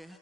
motion.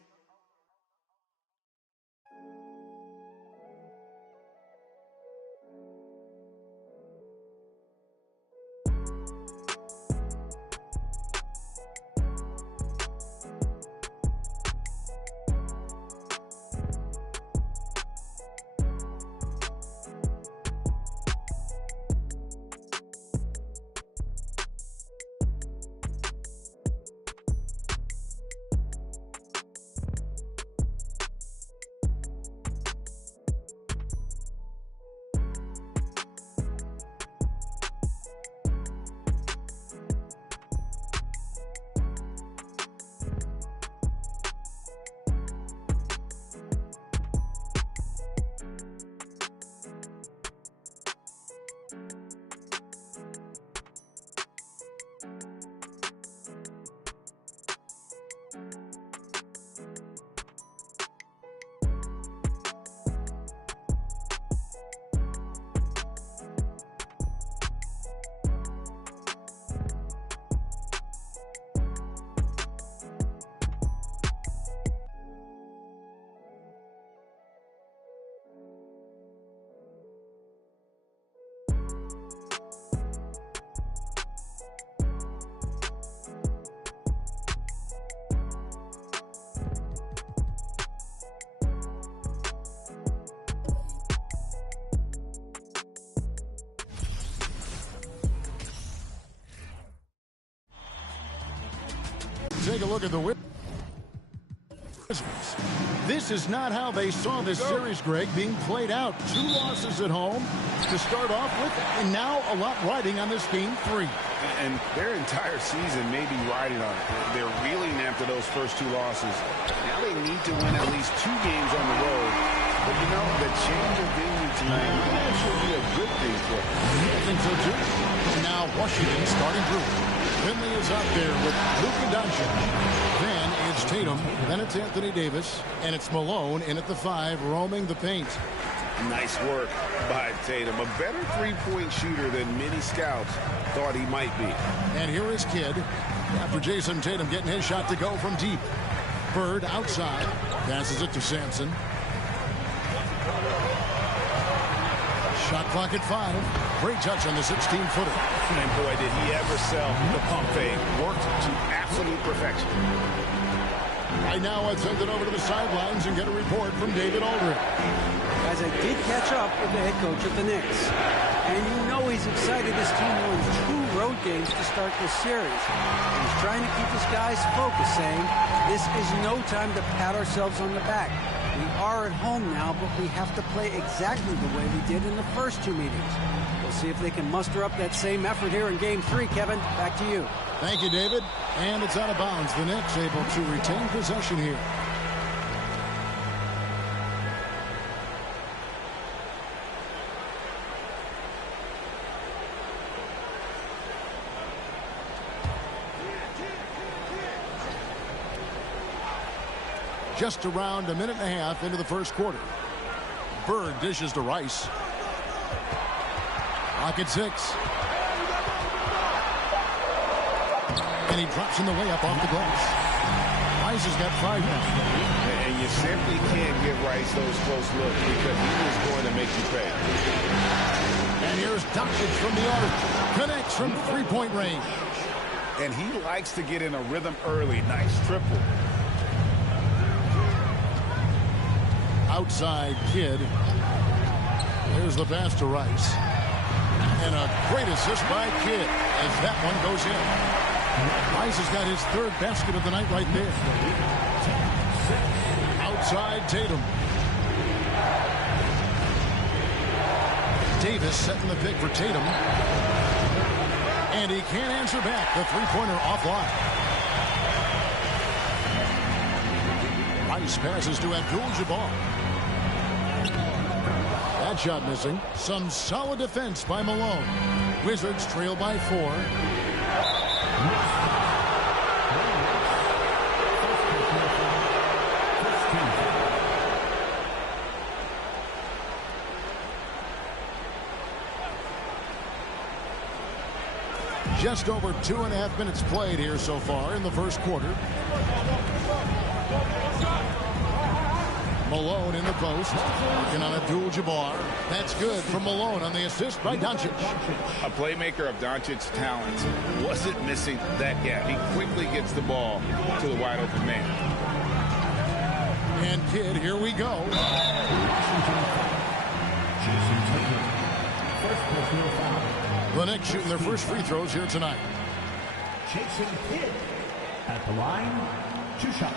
Take a look at the Wizards. This is not how they saw this series, Greg, being played out. 2 losses at home to start off with, and now a lot riding on this game 3. And their entire season may be riding on it. They're reeling after those first 2 losses. Now they need to win at least 2 games on the road. But you know, the change of venue tonight might actually be a good thing for them. I think so, too. And now Washington starting group. Finley is out there with Luka Doncic. Then it's Tatum. Then it's Anthony Davis. And it's Malone in at the 5, roaming the paint. Nice work by Tatum. A better three-point shooter than many scouts thought he might be. And here is Kidd. After Jason Tatum getting his shot to go from deep. Bird outside. Passes it to Sampson. Shot clock at 5. Great touch on the 16-footer. And boy, did he ever sell the pump fake. Worked to absolute perfection. Right now, I'd send it over to the sidelines and get a report from David Aldridge. Guys, I did catch up with the head coach of the Knicks. And you know he's excited his team won 2 road games to start this series. And he's trying to keep his guys focused, saying, this is no time to pat ourselves on the back. We are at home now, but we have to play exactly the way we did in the first 2 meetings. We'll see if they can muster up that same effort here in Game 3. Kevin, back to you. Thank you, David. And it's out of bounds. The Knicks able to retain possession here. Just around a minute and a half into the first quarter. Bird dishes to Rice. Clock at 6. And he drops in the layup off the glass. Rice has got 5 now. And you simply can't give Rice those close looks because he is going to make you pay. And here's Doncic from the arc. Connects from 3-point range. And he likes to get in a rhythm early. Nice triple. Outside Kidd. There's the pass to Rice. And a great assist by Kidd as that one goes in. Rice has got his 3rd basket of the night right there. Outside Tatum. Davis setting the pick for Tatum. And he can't answer back. The 3-pointer offline. Rice passes to Abdul-Jabbar. That shot missing. Some solid defense by Malone. Wizards trail by 4. Just over 2.5 minutes played here so far in the first quarter. Malone in the post. Working on Abdul-Jabbar. That's good from Malone on the assist by Doncic. A playmaker of Doncic's talents wasn't missing that gap. He quickly gets the ball to the wide open man. And Kidd, here we go. The Knicks shooting their first free throws here tonight. Jason Kidd at the line, 2 shots.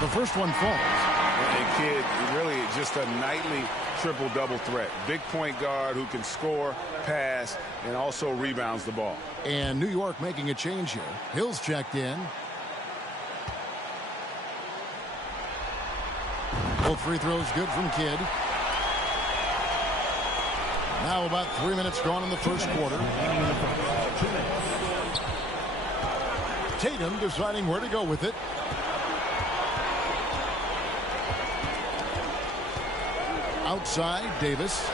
The first one falls. And Kidd, really just a nightly triple-double threat. Big point guard who can score, pass, and also rebounds the ball. And New York making a change here. Hill's checked in. Both free throws good from Kidd. Now about 3 minutes gone in the first quarter. Tatum deciding where to go with it. Outside, Davis.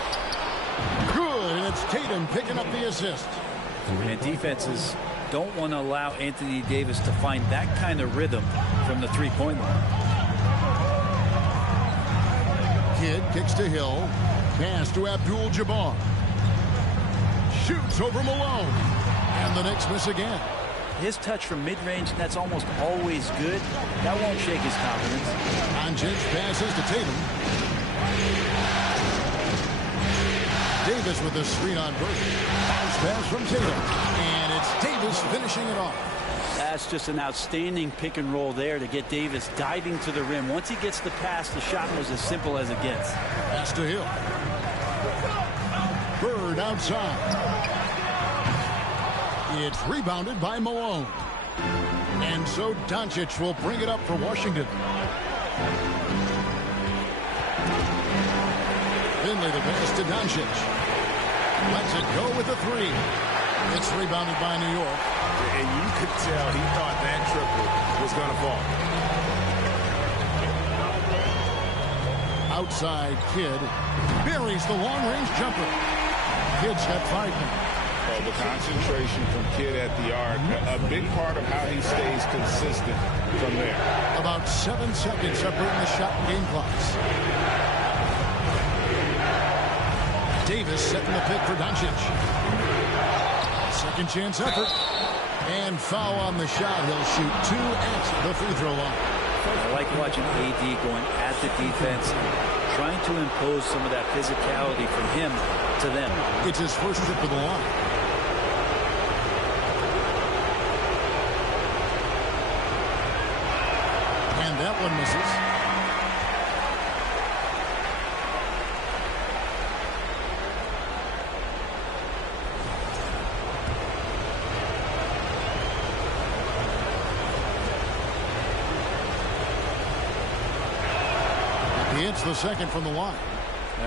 Good, and it's Tatum picking up the assist. And defenses don't want to allow Anthony Davis to find that kind of rhythm from the three-point line. Kidd kicks to Hill. Pass to Abdul-Jabbar. Shoots over Malone. And the Knicks miss again. His touch from mid-range, that's almost always good. That won't shake his confidence. Doncic passes to Tatum. Davis with a screen on Burton. Bounce pass from Tatum. And it's Davis finishing it off. That's just an outstanding pick and roll there to get Davis diving to the rim. Once he gets the pass, the shot was as simple as it gets. Pass to Hill. Bird outside. It's rebounded by Malone. And so Doncic will bring it up for Washington. Finley the pass to Doncic. Lets it go with a three. It's rebounded by New York. And you could tell he thought that triple was going to fall. Outside, Kidd buries the long-range jumper. Kidd's got 5 minutes. Well, the concentration from Kidd at the arc, a big part of how he stays consistent from there. About 7 seconds separating the shot and game clocks. Davis setting the pick for Doncic. Second chance effort. And foul on the shot. He'll shoot 2 at the free throw line. I like watching AD going at the defense, trying to impose some of that physicality from him to them. It's his first trip to the line. And that one misses. It's the second from the line.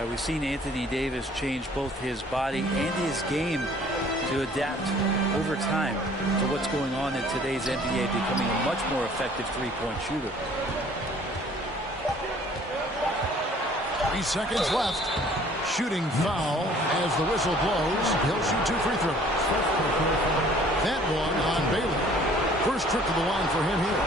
We've seen Anthony Davis change both his body and his game to adapt over time to what's going on in today's NBA, becoming a much more effective three-point shooter. 3 seconds left. Shooting foul as the whistle blows. He'll shoot 2 free throws. That one on Bailey. First trip to the line for him here.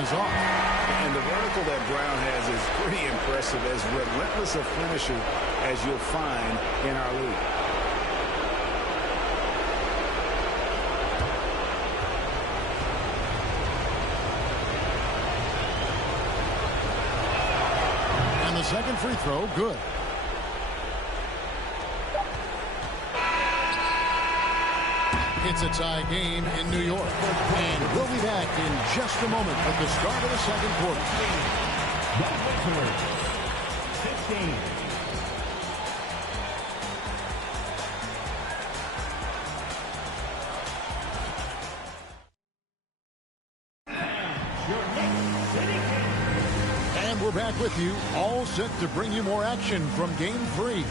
Is off. And the vertical that Brown has is pretty impressive, as relentless a finisher as you'll find in our league. And the second free throw, good. It's a tie game in New York. And we'll be back in just a moment at the start of the second quarter. The Wizards, 15. your Knicks City Kings. And we're back with you, all set to bring you more action from Game 3.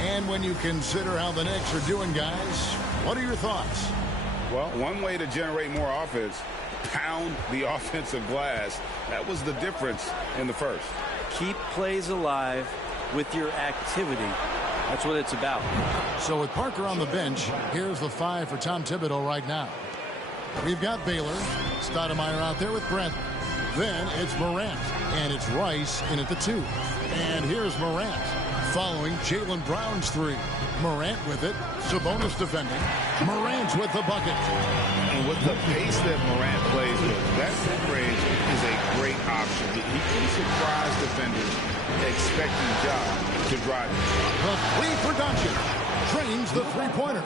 And when you consider how the Knicks are doing, guys, what are your thoughts? Well, one way to generate more offense, pound the offensive glass. That was the difference in the first. Keep plays alive with your activity. That's what it's about. So with Parker on the bench, here's the 5 for Tom Thibodeau right now. We've got Baylor, Stoudemire out there with Brent. Then it's Morant, and it's Rice in at the 2. And here's Morant, following Jaylen Brown's 3. Morant with it, Sabonis defending. Morant with the bucket. And with the pace that Morant plays with, that mid-range is a great option. He can surprise defenders expecting Ja to drive it. The 3 for Doncic. Drains the three-pointer.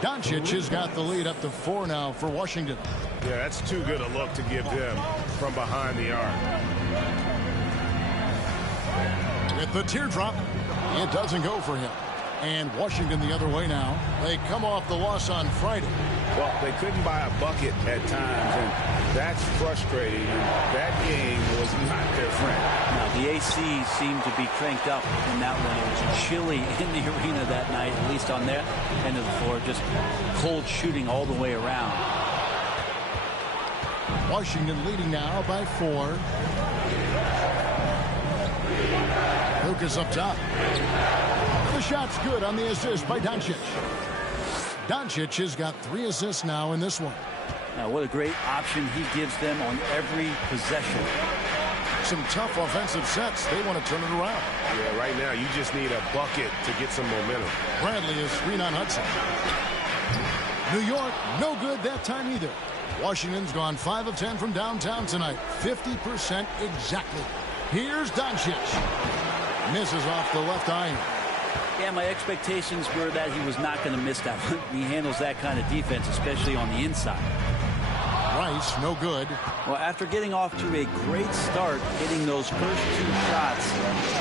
Doncic has got the lead up to 4 now for Washington. Yeah, that's too good a look to give them from behind the arc. With the teardrop, it doesn't go for him. And Washington the other way now. They come off the loss on Friday. Well, they couldn't buy a bucket at times, and that's frustrating. That game was not their friend. Now, the AC seemed to be cranked up in that one. It was chilly in the arena that night, at least on their end of the floor. Just cold shooting all the way around. Washington leading now by 4. Lucas up top. The shot's good on the assist by Doncic. Doncic has got 3 assists now in this one. Now, what a great option he gives them on every possession. Some tough offensive sets. They want to turn it around. Yeah, right now you just need a bucket to get some momentum. Bradley is screen on Hudson. New York, no good that time either. Washington's gone 5 of 10 from downtown tonight. 50% exactly. Here's Doncic. Misses off the left iron. Yeah, my expectations were that he was not going to miss that one. He handles that kind of defense, especially on the inside. Rice, no good. Well, after getting off to a great start, hitting those first 2 shots,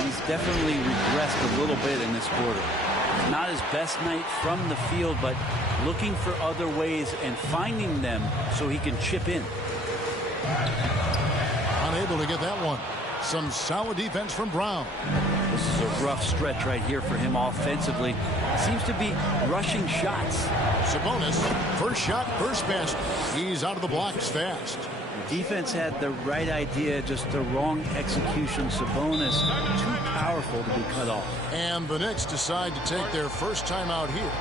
he's definitely regressed a little bit in this quarter. Not his best night from the field, but looking for other ways and finding them so he can chip in. Unable to get that one. Some solid defense from Brown. This is a rough stretch right here for him offensively. Seems to be rushing shots. Sabonis, first shot, first basket. He's out of the blocks fast. The defense had the right idea, just the wrong execution. Sabonis, too powerful to be cut off. And the Knicks decide to take their first time out here.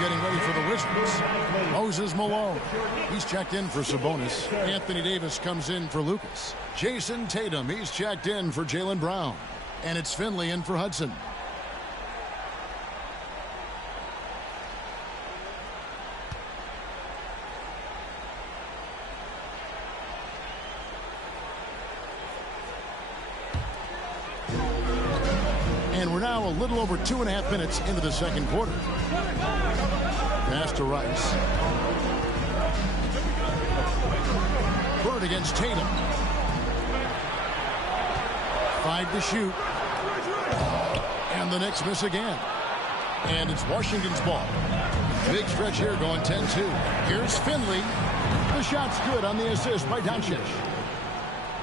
Getting ready for the Wizards. Moses Malone. He's checked in for Sabonis. Anthony Davis comes in for Lucas. Jason Tatum. He's checked in for Jaylen Brown. And it's Finley in for Hudson. And we're now a little over 2.5 minutes into the second quarter. Pass to Rice. Bird against Tatum. 5 to shoot. And the Knicks miss again. And it's Washington's ball. Big stretch here going 10-2. Here's Finley. The shot's good on the assist by Doncic.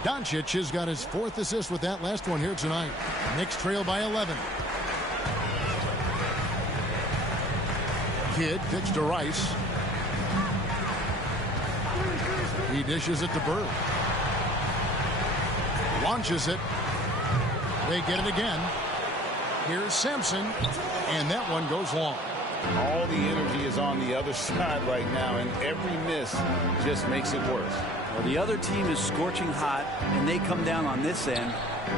Doncic has got his 4th assist with that last one here tonight. Knicks trail by 11. Kidd kicks to Rice. He dishes it to Bird. Launches it. They get it again. Here's Sampson. And that one goes long. All the energy is on the other side right now, and every miss just makes it worse. Well, the other team is scorching hot, and they come down on this end.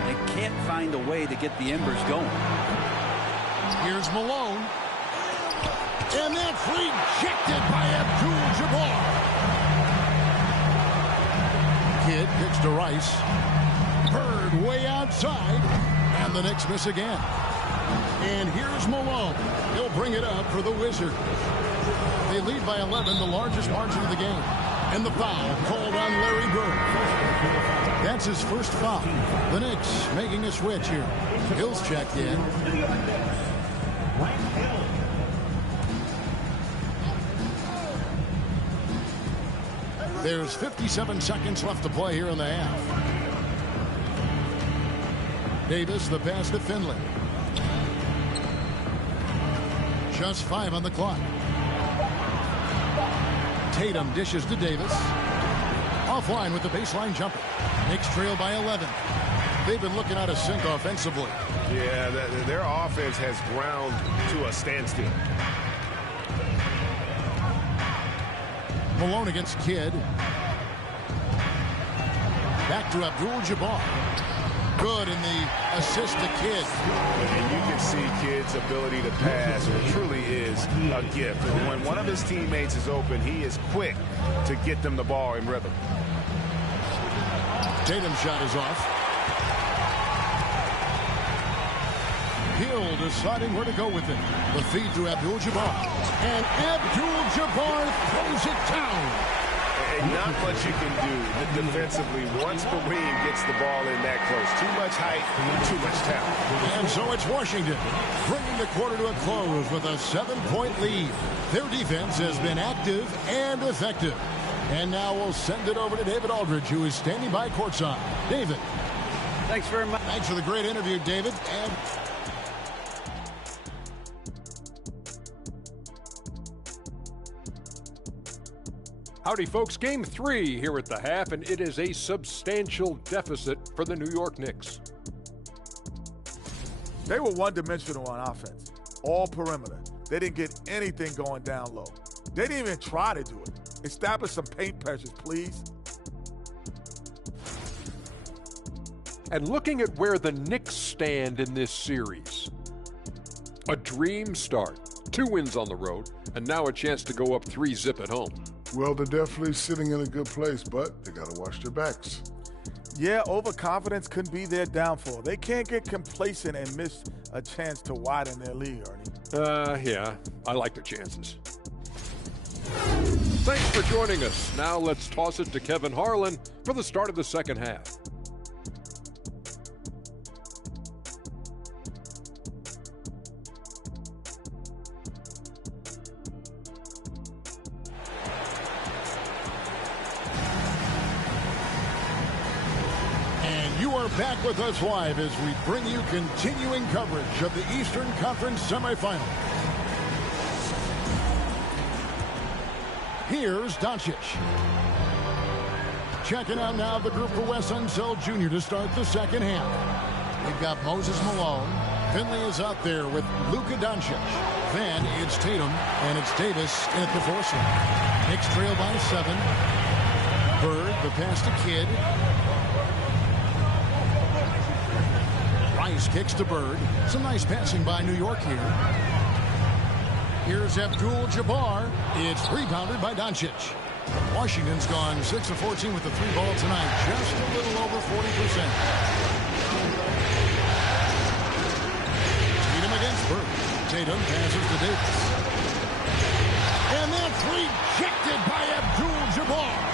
They can't find a way to get the embers going. Here's Malone. And that's rejected by Abdul-Jabbar. Kidd kicks to Rice. Bird way outside. And the Knicks miss again. And here's Malone. He'll bring it up for the Wizards. They lead by 11, the largest margin of the game. And the foul called on Larry Bird. That's his first foul. The Knicks making a switch here. Hill's checked in. There's 57 seconds left to play here in the half. Davis, the pass to Finley. Just 5 on the clock. Tatum dishes to Davis. Offline with the baseline jumper. Knicks trail by 11. They've been looking out of sync offensively. Yeah, their offense has ground to a standstill. Malone against Kidd. Back to Abdul-Jabbar. Good in the assist to Kidd. And you can see Kidd's ability to pass. It truly is a gift. When one of his teammates is open, he is quick to get them the ball in rhythm. Tatum's shot is off. Hill deciding where to go with it. The feed to Abdul-Jabbar. And Abdul-Jabbar throws it down. And not much you can do defensively once Kareem gets the ball in that close. Too much height, too much talent. And so it's Washington bringing the quarter to a close with a 7-point lead. Their defense has been active and effective. And now we'll send it over to David Aldridge, who is standing by courtside. David. Thanks very much. Thanks for the great interview, David. And howdy, folks. Game 3 here at the half, and it is a substantial deficit for the New York Knicks. They were one-dimensional on offense, all perimeter. They didn't get anything going down low. They didn't even try to do it. Establish some paint pressures, please. And looking at where the Knicks stand in this series, a dream start, 2 wins on the road, and now a chance to go up 3-zip at home. Well, they're definitely sitting in a good place, but they got to watch their backs. Yeah, overconfidence could be their downfall. They can't get complacent and miss a chance to widen their lead, Ernie. Yeah, I like the chances. Thanks for joining us. Now let's toss it to Kevin Harlan for the start of the second half. Back with us live as we bring you continuing coverage of the Eastern Conference semifinal. Here's Doncic. Checking out now the group for Wes Unseld Jr. to start the second half. We've got Moses Malone. Finley is out there with Luka Doncic. Then it's Tatum and it's Davis at the 4th slot. Knicks trail by 7. Bird, the pass to Kidd. Rice kicks to Bird. Some nice passing by New York here. Here's Abdul-Jabbar. It's rebounded by Doncic. Washington's gone 6 of 14 with the 3 ball tonight. Just a little over 40%. Tatum against Bird. Tatum passes to Davis. And that's rejected by Abdul-Jabbar.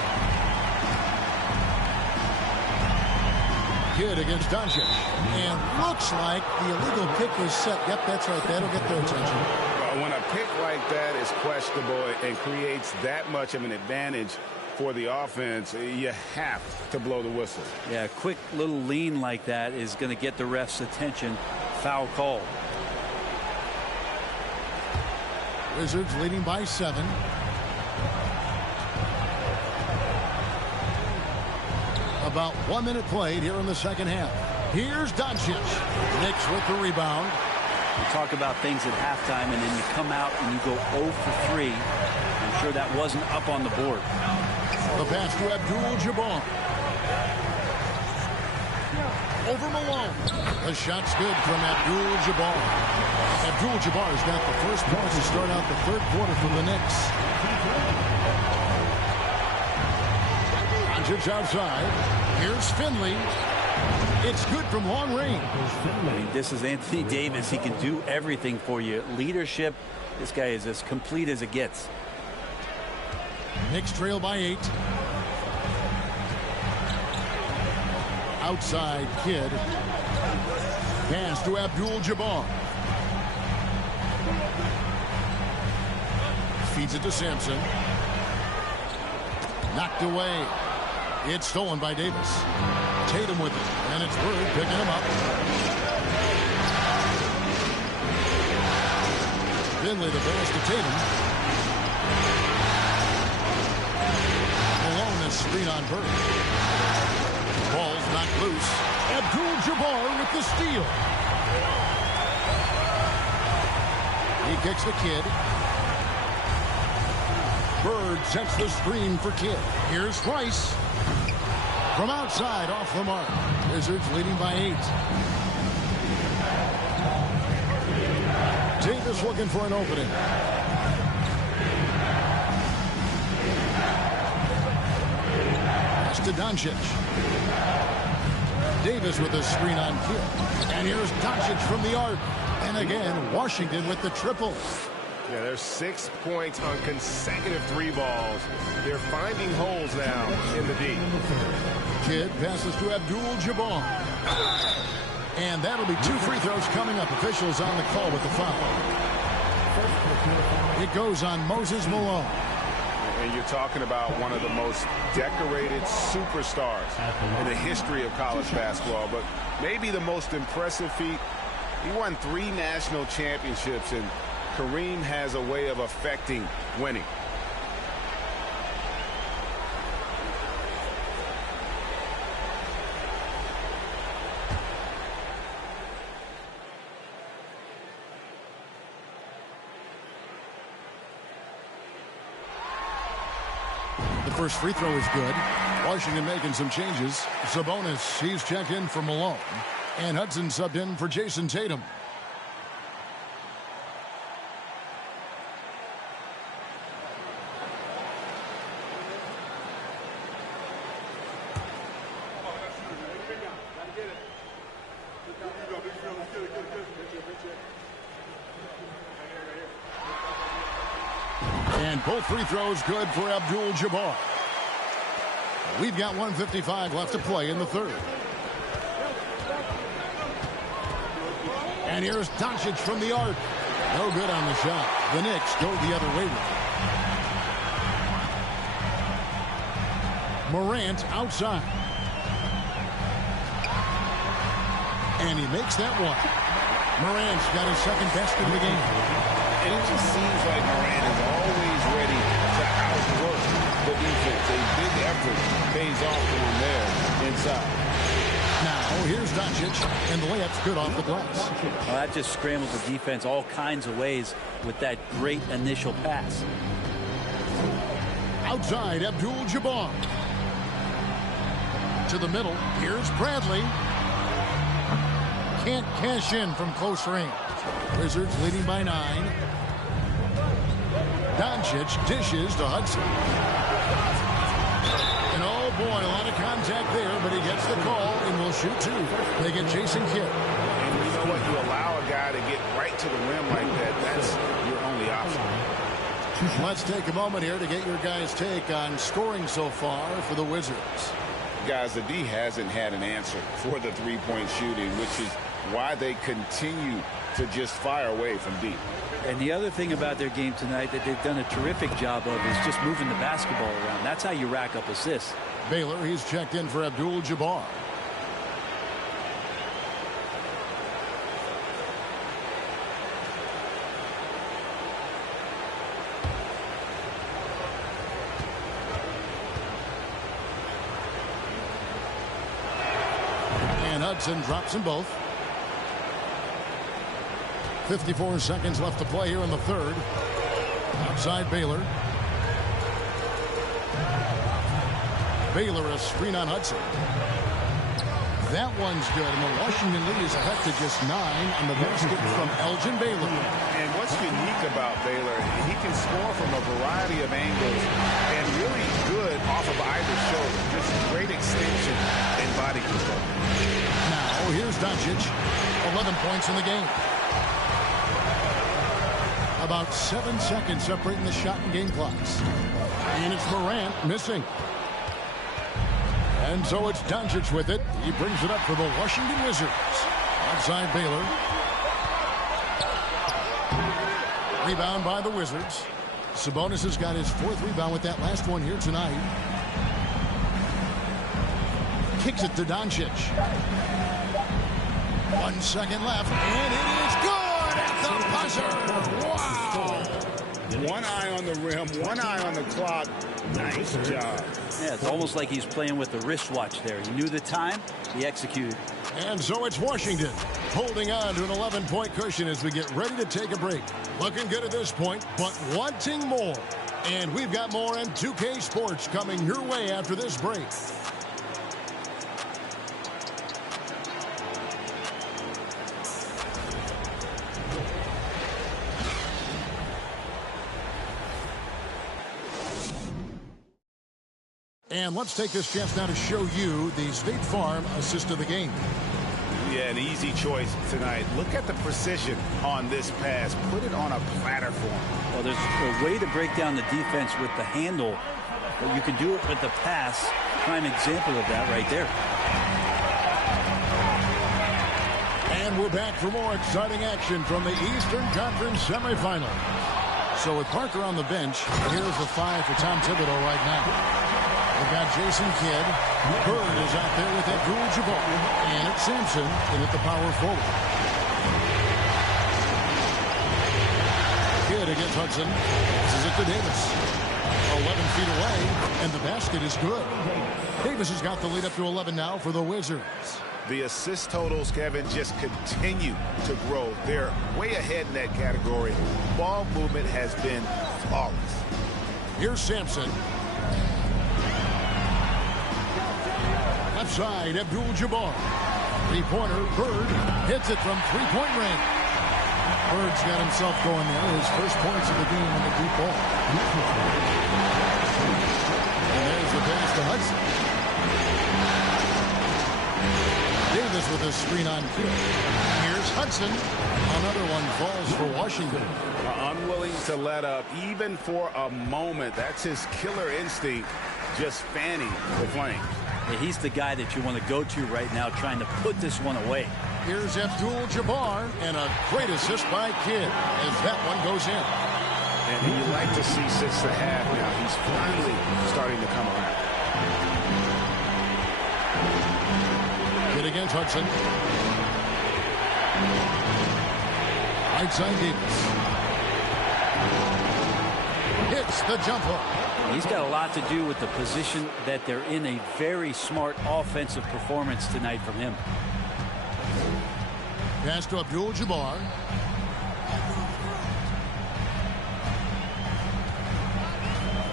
Kidd against Doncic. And looks like the illegal pick was set. Yep, that's right. That'll get their attention. When a pick like that is questionable and creates that much of an advantage for the offense, you have to blow the whistle. Yeah, a quick little lean like that is going to get the ref's attention. Foul call. Wizards leading by 7. About 1 minute played here in the second half. Here's Doncic. Knicks with the rebound. You talk about things at halftime, and then you come out and you go 0 for 3. I'm sure that wasn't up on the board. The pass to Abdul-Jabbar. Over Malone. The shot's good from Abdul-Jabbar. Abdul-Jabbar's got the first point to start out the third quarter for the Knicks. Doncic outside. Here's Finley. It's good from long range. I mean, this is Anthony Davis. He can do everything for you. Leadership, this guy is as complete as it gets. Knicks trail by 8. Outside Kidd. Pass to Abdul-Jabbar. Feeds it to Sampson. Knocked away. It's stolen by Davis. Tatum with it. And it's Bird picking him up. Finley the pass to Tatum. Malone a screen on Bird. Ball's knocked loose. Abdul-Jabbar with the steal. He kicks the Kidd. Bird sets the screen for Kidd. Here's Rice. From outside, off the mark. Wizards leading by 8. Davis looking for an opening. Pass to Doncic. Davis with a screen on Kidd. And here's Doncic from the arc. And again, Washington with the triple. Yeah, there's 6 points on consecutive 3 balls. They're finding holes now in the D. Kidd passes to Abdul-Jabbar. And that'll be 2 free throws coming up. Officials on the call with the foul. It goes on Moses Malone. And you're talking about one of the most decorated superstars in the history of college basketball. But maybe the most impressive feat, he won 3 national championships, and Kareem has a way of affecting winning. The first free throw is good. Washington making some changes. Sabonis, he's checked in for Malone. And Hudson subbed in for Jason Tatum. And both free throws good for Abdul-Jabbar. We've got 1:55 left to play in the third. And here's Doncic from the arc. No good on the shot. The Knicks go the other way with it. Morant outside. And he makes that one. Morant's got his second best in the game. And it just seems like Morant is always ready to outwork the defense. A big effort pays off for him there inside. Now, here's Doncic, and the layup's good off the glass. Well, that just scrambled the defense all kinds of ways with that great initial pass. Outside, Abdul-Jabbar. To the middle, here's Bradley. Can't cash in from close range. Wizards leading by 9. Doncic dishes to Hudson. And oh boy, a lot of contact there, but he gets the call and will shoot 2. They get Jason Kidd. And you know what? You allow a guy to get right to the rim like that. That's your only option. Let's take a moment here to get your guys' take on scoring so far for the Wizards. Guys, the D hasn't had an answer for the three-point shooting, which is why they continue to just fire away from deep. And the other thing about their game tonight that they've done a terrific job of is just moving the basketball around. That's how you rack up assists. Baylor, he's checked in for Abdul-Jabbar. And Hudson drops them both. 54 seconds left to play here in the third. Outside Baylor. Baylor a screen on Hudson. That one's good, and the Washington lead is ahead to just 9 on the basket from Elgin Baylor. And what's unique about Baylor, he can score from a variety of angles and really good off of either shoulder. Just great extension and body control. Now here's Doncic. 11 points in the game. About 7 seconds separating the shot and game clocks. And it's Morant missing. And so it's Doncic with it. He brings it up for the Washington Wizards. Outside Baylor. Rebound by the Wizards. Sabonis has got his 4th rebound with that last one here tonight. Kicks it to Doncic. 1 second left, and it is good at the buzzer. Wow! One eye on the rim, one eye on the clock. Nice job. Yeah, it's almost like he's playing with the wristwatch there. He knew the time, he executed. And so it's Washington holding on to an 11-point cushion as we get ready to take a break. Looking good at this point, but wanting more. And we've got more on 2K Sports coming your way after this break. And let's take this chance now to show you the State Farm assist of the game. Yeah, an easy choice tonight. Look at the precision on this pass. Put it on a platter for him. Well, there's a way to break down the defense with the handle, but you can do it with the pass. Prime example of that right there. And we're back for more exciting action from the Eastern Conference semifinals. So with Parker on the bench, here's the 5 for Tom Thibodeau right now. We've got Jason Kidd. Bird is out there with Abdul-Jabbar. And it's Sampson in at the power forward. Kidd against Hudson. This is it to Davis. 11 feet away, and the basket is good. Davis has got the lead up to 11 now for the Wizards. The assist totals, Kevin, just continue to grow. They're way ahead in that category. Ball movement has been flawless. Here's Sampson. Left side, Abdul-Jabbar. Three-pointer, Bird hits it from three-point range. Bird's got himself going there. His first points of the game in the deep ball. And there's the pass to Hudson. Davis with a screen on Kidd. Here's Hudson. Another one falls for Washington. Unwilling to let up, even for a moment. That's his killer instinct, just fanning the flame. Yeah, he's the guy that you want to go to right now, trying to put this one away. Here's Abdul-Jabbar, and a great assist by Kidd as that one goes in. And you like to see since the half now. He's finally starting to come around. Kidd against Hudson. Right side Davis. Hits the jumper. He's got a lot to do with the position that they're in. A very smart offensive performance tonight from him. Pass to Abdul-Jabbar.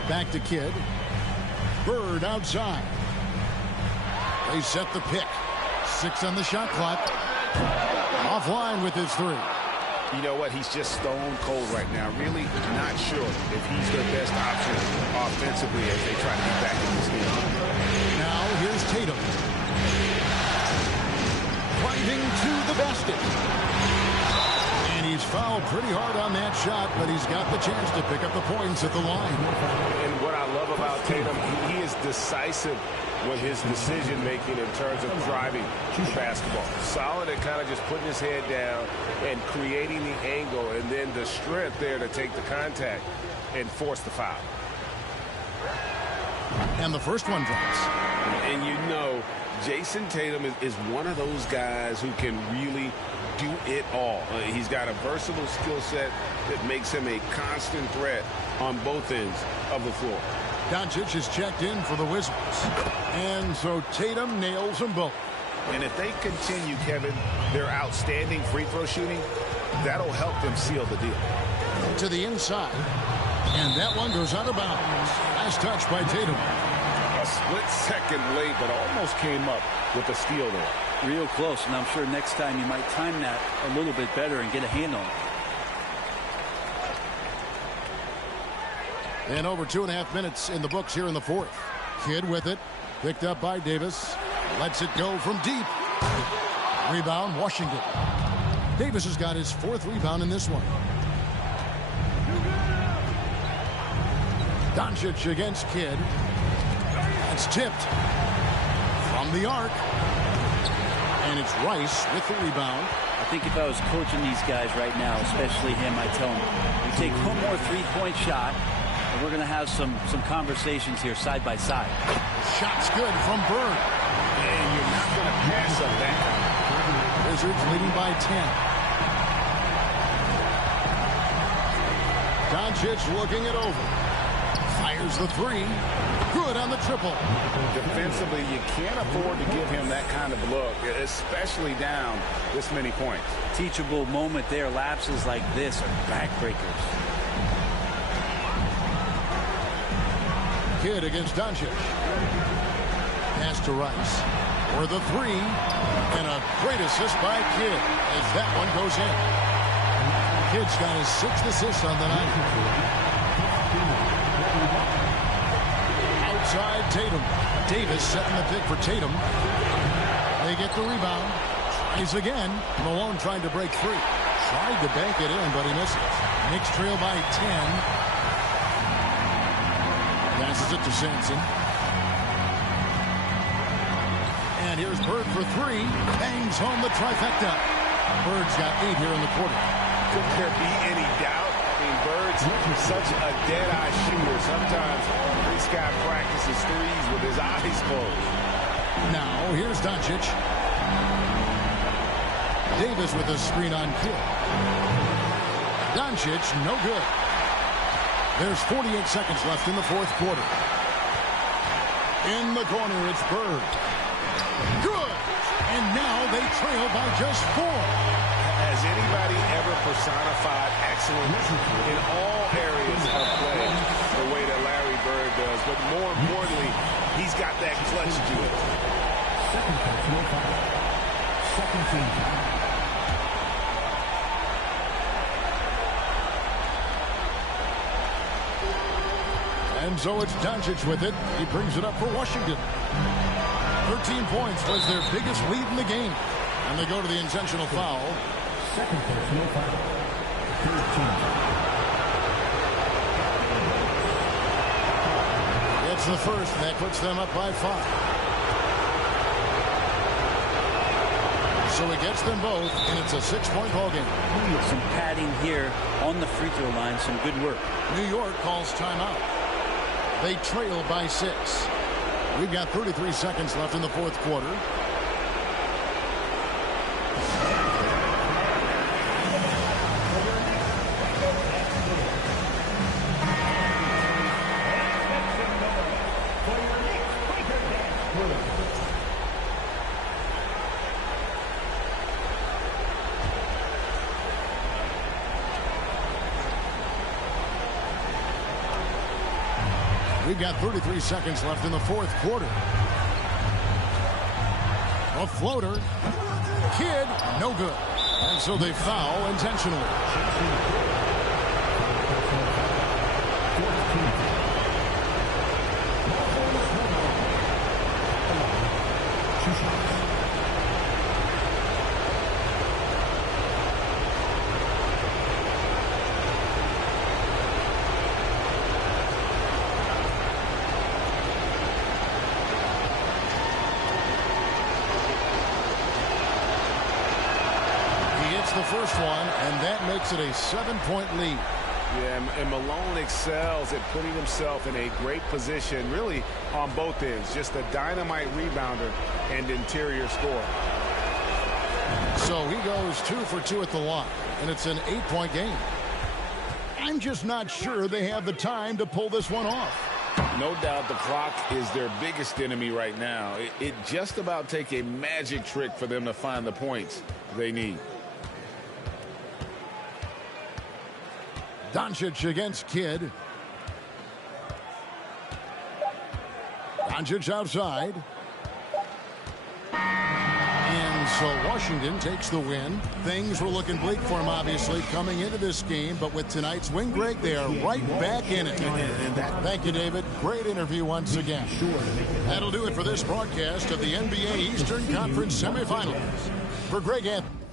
Back to Kidd. Bird outside. They set the pick. 6 on the shot clock. Offline with his 3. You know what? He's just stone cold right now. Really not sure if he's their best option offensively as they try to get back in this game. Now here's Tatum. Driving to the basket. And he's fouled pretty hard on that shot, but he's got the chance to pick up the points at the line. And what I love about Tatum, he is decisive with his decision-making in terms of driving basketball. Solid at kind of just putting his head down and creating the angle, and then the strength there to take the contact and force the foul. And the first one drops. And you know, Jason Tatum is one of those guys who can really do it all. He's got a versatile skill set that makes him a constant threat on both ends of the floor. Doncic is checked in for the Wizards. And so Tatum nails them both. And if they continue, Kevin, their outstanding free throw shooting, that'll help them seal the deal. To the inside. And that one goes out of bounds. Last touch by Tatum. A split second late, but almost came up with a steal there. Real close, and I'm sure next time you might time that a little bit better and get a hand on it. And over 2.5 minutes in the books here in the fourth. Kidd with it. Picked up by Davis. Lets it go from deep. Rebound, Washington. Davis has got his 4th rebound in this one. Doncic against Kidd. It's tipped from the arc. And it's Rice with the rebound. I think if I was coaching these guys right now, especially him, I'd tell him, you take one more three-point shot, and we're going to have some conversations here side by side. Shot's good from Bird. And you're not going to pass up that kind. Wizards leading by 10. Doncic looking it over. Fires the 3. Good on the triple. Defensively, you can't afford to give him that kind of look, especially down this many points. Teachable moment there. Lapses like this are backbreakers. Kidd against Doncic. Pass to Rice. For the 3. And a great assist by Kidd as that one goes in. Kidd's got his 6th assist on the night. Outside Tatum. Davis setting the pick for Tatum. They get the rebound. Tries again. Malone trying to break free. Tried to bank it in, but he misses. Knicks trail by 10. Passes it to Sampson. And here's Bird for 3. Bangs home the trifecta. Bird's got 8 here in the quarter. Could there be any doubt? I mean, Bird's such a dead-eye shooter. Sometimes this guy practices threes with his eyes closed. Now, here's Doncic. Davis with a screen on Kidd. Doncic, no good. There's 48 seconds left in the 4th quarter. In the corner, it's Bird. Good! And now they trail by just 4. Has anybody ever personified excellence in all areas of play the way that Larry Bird does? But more importantly, he's got that clutch to it. Second team foul. And so it's Doncic with it. He brings it up for Washington. 13 points was their biggest lead in the game. And they go to the intentional foul. Second personal foul. 13. It's the first, and that puts them up by 5. So it gets them both, and it's a 6-point ball game. Some padding here on the free throw line. Some good work. New York calls timeout. They trail by 6. We've got 33 seconds left in the 4th quarter. We've got 33 seconds left in the 4th quarter. A floater. Kidd, no good. And so they foul intentionally. The first one, and that makes it a 7-point lead. Yeah, and Malone excels at putting himself in a great position, really on both ends. Just a dynamite rebounder and interior scorer. So he goes 2 for 2 at the line, and it's an 8-point game. I'm just not sure they have the time to pull this one off. No doubt the clock is their biggest enemy right now. It just about takes a magic trick for them to find the points they need. Doncic against Kidd. Doncic outside. And so Washington takes the win. Things were looking bleak for him, obviously, coming into this game. But with tonight's win, Greg, they are right back in it. Thank you, David. Great interview once again. That'll do it for this broadcast of the NBA Eastern Conference semifinals. For Greg Anthony.